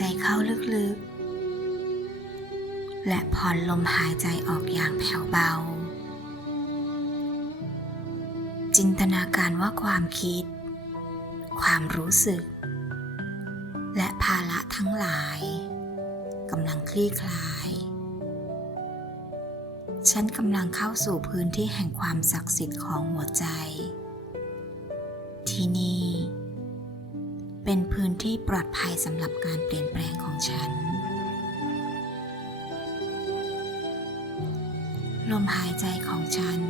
จเข้าลึกๆ และผ่อนลมหายใจออกอย่างแผ่วเบา จินตนาการว่าความคิด ความรู้สึก และภาระทั้งหลายกำลังคลี่คลาย ฉันกำลังเข้าสู่พื้นที่แห่งความศักดิ์สิทธิ์ของหัวใจ ที่นี่ เป็นพื้นที่ปลอดภัยสำหรับการเปลี่ยนแปลงของฉัน ลมหายใจของฉัน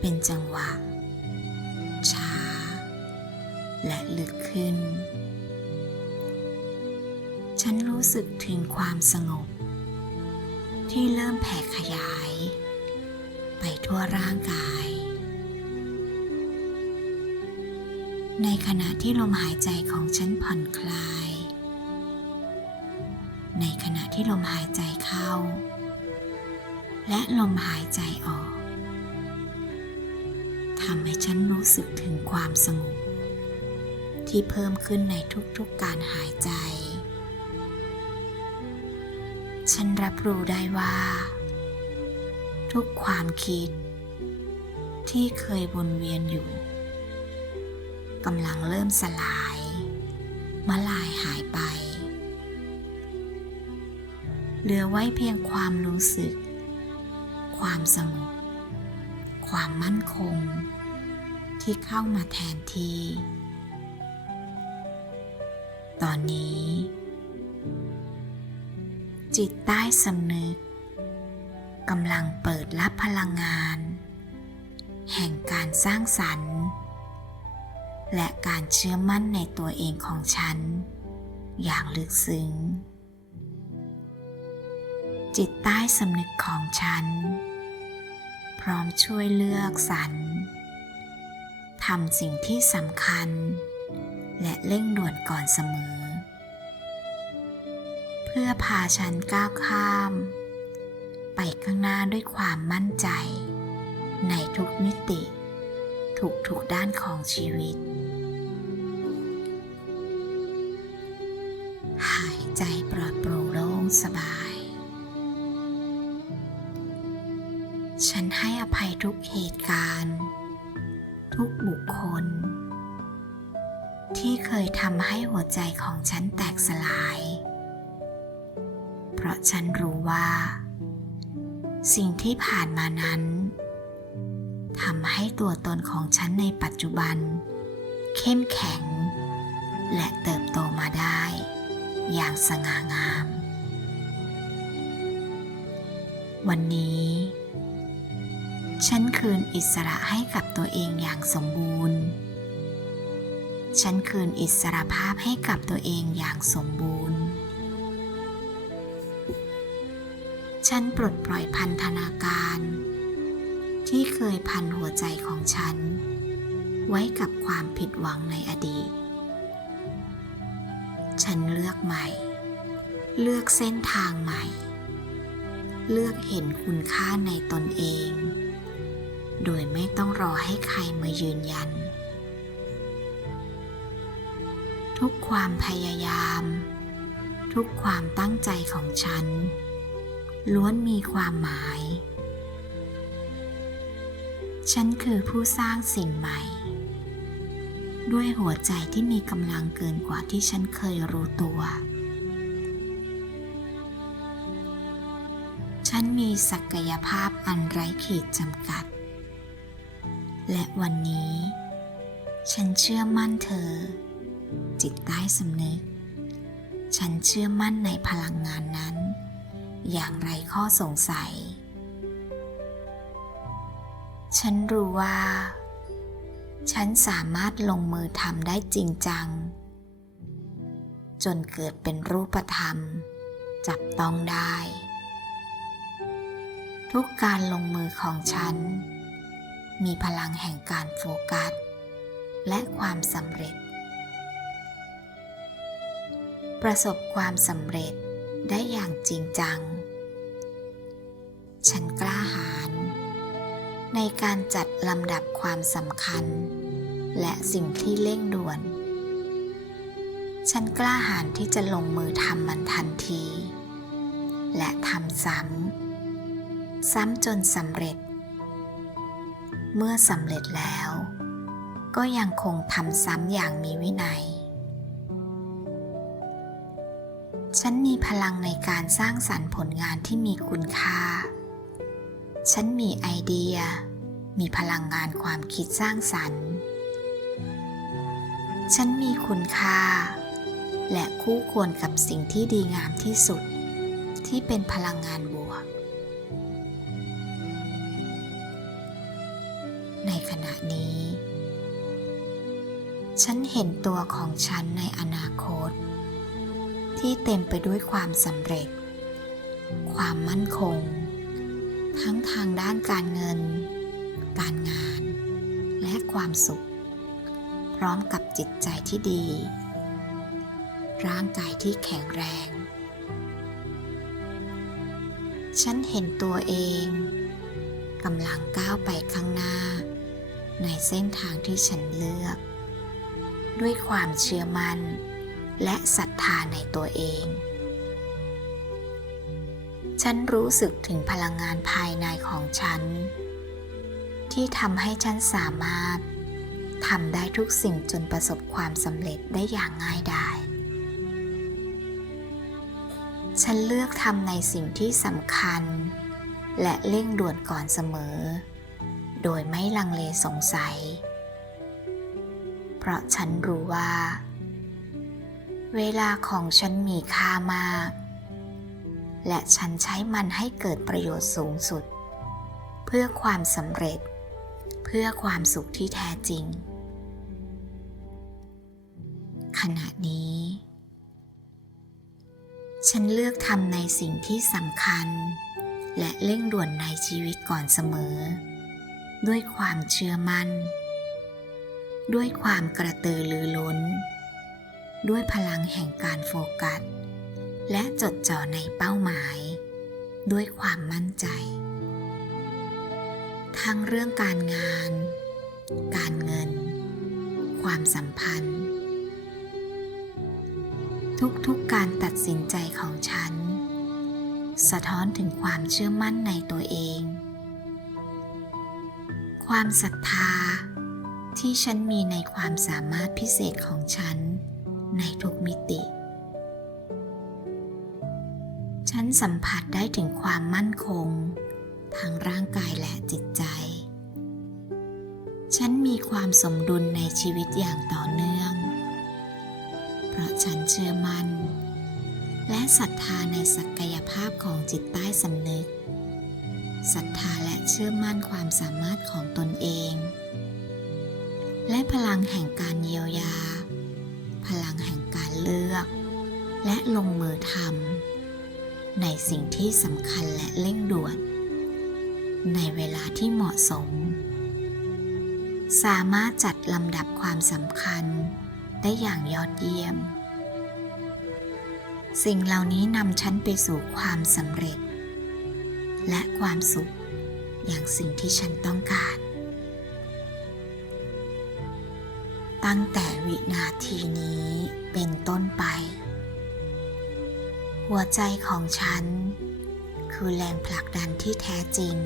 เป็นจังหวะ ช้า และลึกขึ้น ฉันรู้สึกถึงความสงบ ที่เริ่มแผ่ขยาย ไปทั่วร่างกาย ในขณะที่ลมหายใจของฉันผ่อนคลาย ในขณะที่ลมหายใจเข้า และลมหายใจออก ทำให้ฉันรู้สึกถึงความสงบที่เพิ่มขึ้นในทุกๆการหายใจ ฉันรับรู้ได้ว่า ทุกความคิด ที่เคยวนเวียนอยู่ กำลังเริ่มสลายมาลายหายไป เหลือไว้เพียงความรู้สึก ความสงบ ความมั่นคง ที่เข้ามาแทนที่ ตอนนี้ จิตใต้สำนึกกำลังเปิดรับพลังงาน แห่งการสร้างสรรค์ และการเชื่อมั่นในตัวเองของฉัน อย่างลึกซึ้ง จิตใต้สำนึกของฉัน พร้อมช่วยเลือกสรรทำสิ่งที่สำคัญ และเร่งด่วนก่อนเสมอ เพื่อพาฉันก้าวข้าม ไปข้างหน้าด้วยความมั่นใจ ในทุกมิติทุกทุกๆด้านของชีวิต ฉันให้อภัยทุกเหตุการณ์ ทุกบุคคล ที่เคยทำให้หัวใจของฉันแตกสลาย เพราะฉันรู้ว่า สิ่งที่ผ่านมานั้นทำให้ตัวตนของฉันในปัจจุบัน เข้มแข็ง และเติบโตมาได้ อย่างสง่างาม วันนี้ ฉันคืนอิสระให้กับตัวเองอย่างสมบูรณ์ ฉันคืนอิสระภาพให้กับตัวเองอย่างสมบูรณ์ ฉันปลดปล่อยพันธนาการ ที่เคยพันหัวใจของฉัน ไว้กับความผิดหวังในอดีต ฉันเลือกใหม่ เลือกเส้นทางใหม่ เลือกเห็นคุณค่าในตนเอง โดยไม่ต้องรอให้ใครมายืนยัน ทุกความพยายาม ทุกความตั้งใจของฉัน ล้วนมีความหมาย ฉันคือผู้สร้างสิ่งใหม่ ด้วยหัวใจที่มีกำลังเกินกว่าที่ฉันเคยรู้ตัวฉันมีศักยภาพอันไร้ขีดจำกัด และวันนี้ ฉันเชื่อมั่นเธอ จิตใต้สำนึก ฉันเชื่อมั่นในพลังงานนั้น อย่างไรข้อสงสัย ฉันรู้ว่า ฉันสามารถลงมือทำได้จริงจัง จนเกิดเป็นรูปธรรม จับต้องได้ ทุกการลงมือของฉัน มีพลังแห่งการโฟกัส และความสำเร็จ ประสบความสำเร็จได้อย่างจริงจัง ฉันกล้าหาญในการจัดลำดับความสำคัญ และสิ่งที่เร่งด่วน ฉันกล้าหาญที่จะลงมือทำมันทันที และทำซ้ำ ซ้ำจนสำเร็จ เมื่อสำเร็จแล้ว ก็ยังคงทำซ้ำอย่างมีวินัย ฉันมีพลังในการสร้างสรรค์ผลงานที่มีคุณค่า ฉันมีไอเดีย มีพลังงานความคิดสร้างสรรค์ ฉันมีคุณค่า และคู่ควรกับสิ่งที่ดีงามที่สุด ที่เป็นพลังงานบวก ในขณะนี้ ฉันเห็นตัวของฉันในอนาคต ที่เต็มไปด้วยความสำเร็จ ความมั่นคง ทั้งทางด้านการเงิน การงาน และความสุข พร้อมกับจิตใจที่ดี ร่างกายที่แข็งแรง ฉันเห็นตัวเองกำลังก้าวไปข้างหน้า ในเส้นทางที่ฉันเลือก ด้วยความเชื่อมั่น และศรัทธาในตัวเอง ฉันรู้สึกถึงพลังงานภายในของฉัน ที่ทำให้ฉันสามารถทำได้ทุกสิ่งจนประสบความสำเร็จได้อย่างง่ายดายฉันเลือกทำในสิ่งที่สำคัญ และเร่งด่วนก่อนเสมอ โดยไม่ลังเลสงสัย เพราะฉันรู้ว่า เวลาของฉันมีค่ามาก และฉันใช้มันให้เกิดประโยชน์สูงสุด เพื่อความสำเร็จ เพื่อความสุขที่แท้จริง ขณะนี้ ฉันเลือกทำในสิ่งที่สำคัญและเร่งด่วนในชีวิตก่อนเสมอ ด้วยความเชื่อมั่น ด้วยความกระตือรือร้น ด้วยพลังแห่งการโฟกัส และจดจ่อในเป้าหมาย ด้วยความมั่นใจ ทั้งเรื่องการงาน การเงิน ความสัมพันธ์ ทุกๆการตัดสินใจของฉัน สะท้อนถึงความเชื่อมั่นในตัวเอง ความศรัทธา ที่ฉันมีในความสามารถพิเศษของฉัน ในทุกมิติ ฉันสัมผัสได้ถึงความมั่นคงทางร่างกายและจิตใจ ฉันมีความสมดุลในชีวิตอย่างต่อเนื่อง เพราะฉันเชื่อมั่น และศรัทธาในศักยภาพของจิตใต้สำนึก ศรัทธาและเชื่อมั่นความสามารถของตนเอง และพลังแห่งการเยียวยา พลังแห่งการเลือก และลงมือทำในสิ่งที่สำคัญและเร่งด่วน ในเวลาที่เหมาะสม สามารถจัดลำดับความสำคัญได้อย่างยอดเยี่ยม สิ่งเหล่านี้นำฉันไปสู่ความสำเร็จ และความสุข อย่างสิ่งที่ฉันต้องการ ตั้งแต่วินาทีนี้เป็นต้นไป หัวใจของฉัน คือแรงผลักดันที่แท้จริง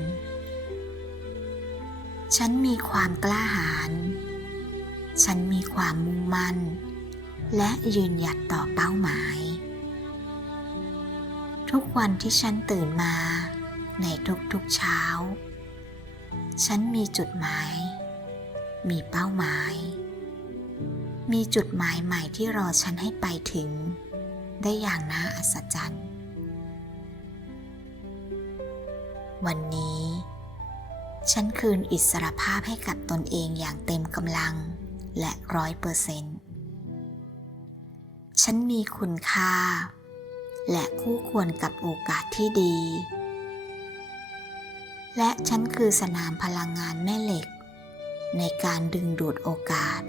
ฉันมีความกล้าหาญ ฉันมีความมุ่งมั่น และยืนหยัดต่อเป้าหมายทุกวันที่ฉันตื่นมา ในทุกๆเช้า ฉันมีจุดหมาย มีเป้าหมาย มีจุดหมายใหม่ที่รอฉันให้ไปถึง ได้อย่างน่าอัศจรรย์ วันนี้ ฉันคืนอิสรภาพให้กับตนเองอย่างเต็มกำลังและร้อยเปอร์เซนต์ฉันมีคุณค่า และคู่ควรกับโอกาสที่ดี และฉันคือสนามพลังงานแม่เหล็ก ในการดึงดูดโอกาส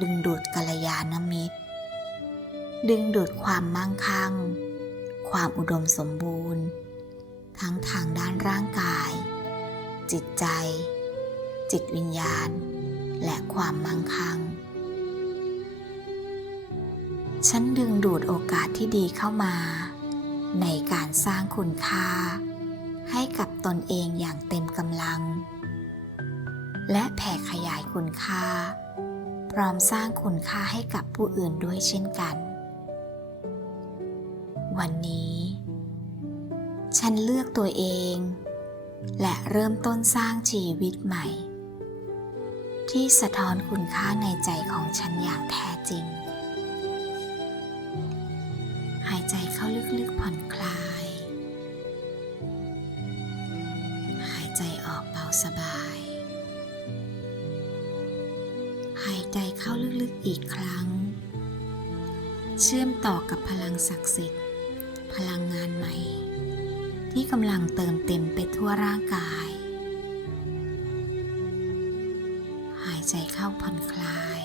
ดึงดูดกัลยาณมิตร ดึงดูดความมั่งคั่ง ความอุดมสมบูรณ์ ทั้งทางด้านร่างกาย จิตใจ จิตวิญญาณ และความมั่งคั่ง ฉันดึงดูดโอกาสที่ดีเข้ามา ในการสร้างคุณค่า ให้กับตนเองอย่างเต็มกำลัง และแผ่ขยายคุณค่า พร้อมสร้างคุณค่าให้กับผู้อื่นด้วยเช่นกัน วันนี้ ฉันเลือกตัวเอง และเริ่มต้นสร้างชีวิตใหม่ ที่สะท้อนคุณค่าในใจของฉันอย่างแท้จริง ศักดิ์สิทธิ์ พลังงานใหม่ ที่กำลังเติมเต็มไปทั่วร่างกาย หายใจเข้าผ่อนคลาย